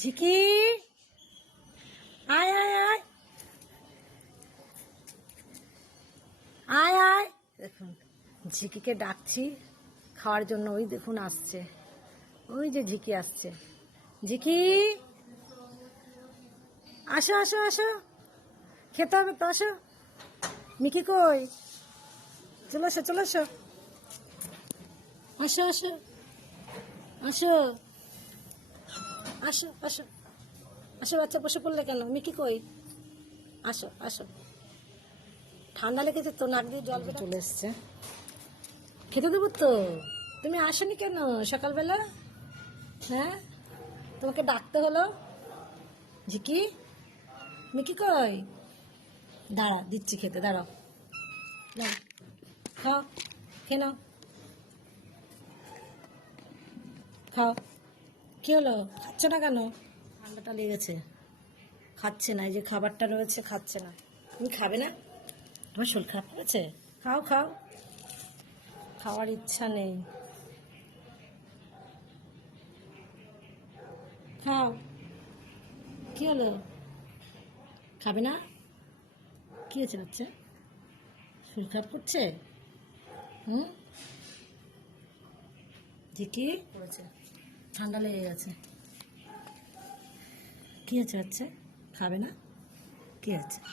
ঝিকি আয় আয় আয় আয় আয়। দেখুন ঝিকিকে ডাকছি খাওয়ার জন্য, ওই দেখুন আসছে, ওই যে ঝিকি আসছে। ঝিকি আসো আসো আসো, খেতে হবে তো, আসো। মিকি কই? চলে আসো চলে আসো, আসো আসো আসো আসো আসো আসো। বাচ্চা বসে পড়লে কেন? মিকি কই? আসো আসো, ঠান্ডা লেগেছে তো, নাক দিয়ে জল বের চলে এসছে। খেতে দেবো তো, তুমি আসোনি কেন সকালবেলা? হ্যাঁ, তোমাকে ডাকতে হলো। ঝিকি মিকি কই? দাঁড়া দিচ্ছি খেতে, দাঁড়াও, দাঁড়াও, খাও, খেয়ে নাও, খাও। কি হলো, খাচ্ছে না কেন? ঠান্ডাটা লেগেছে, খাচ্ছে না। এই যে খাবারটা রয়েছে, খাচ্ছে না। তুমি খাবে না? তোমার শরীর খারাপ করেছে? খাও খাও, খাওয়ার ইচ্ছা নেই, খাও। কি হলো, খাবে না? কি হয়েছে বাচ্চা, শরীর খারাপ করছে? হুম, ঝিকি করেছে, ঠান্ডা লেগে গেছে। কি হয়েছে বাচ্চা, খাবে না? কি হয়েছে?